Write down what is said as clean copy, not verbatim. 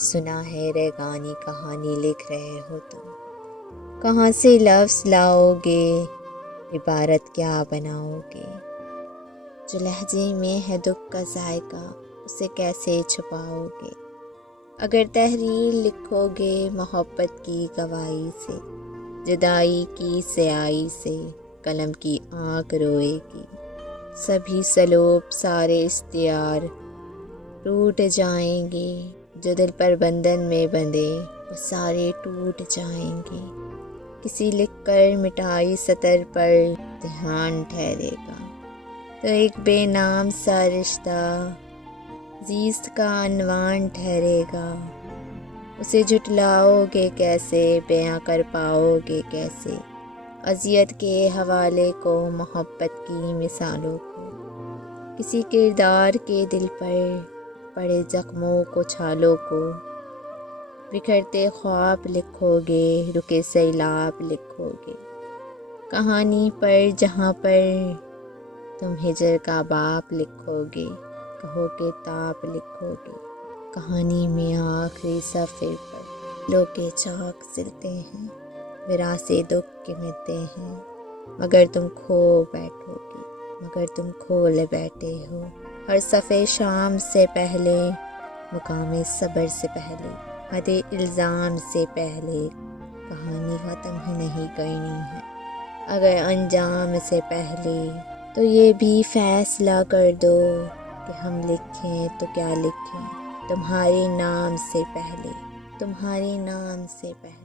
سنا ہے ریگانی کہانی لکھ رہے ہو تم، کہاں سے لفظ لاؤ گے، عبارت کیا بناؤ گے؟ جو لہجے میں ہے دکھ کا ذائقہ اسے کیسے چھپاؤ گے؟ اگر تحریر لکھو گے محبت کی گواہی سے، جدائی کی سیاہی سے قلم کی آنکھ روئے گی، سبھی سلوب سارے استعار ٹوٹ جائیں گے، جو دل پر بندھن میں بندھے وہ سارے ٹوٹ جائیں گے، کسی لکھ کر مٹائی سطر پر دھیان ٹھہرے گا، تو ایک بے نام سا رشتہ زیست کا عنوان ٹھہرے گا، اسے جھٹلاؤ گے کیسے، بیاں کر پاؤ گے کیسے، اذیت کے حوالے کو، محبت کی مثالوں کو، کسی کردار کے دل پر پڑے زخموں کو، چھالوں کو، بکھرتے خواب لکھو گے، رکے سیلاب لکھو گے، کہانی پر جہاں پر تم ہجر کا باب لکھو گے، کہو کہ تاب لکھو گے، کہانی میں آخری صفحے پر لو کے چاک سلتے ہیں، وراثے دکھ کے ملتے ہیں، مگر تم کھو بیٹھو گے، مگر تم کھول بیٹھے ہو، ہر صفحے شام سے پہلے، مقام صبر سے پہلے، حد الزام سے پہلے، کہانی ختم ہی نہیں کرنی ہے، اگر انجام سے پہلے تو یہ بھی فیصلہ کر دو کہ ہم لکھیں تو کیا لکھیں، تمہارے نام سے پہلے، تمہارے نام سے پہلے۔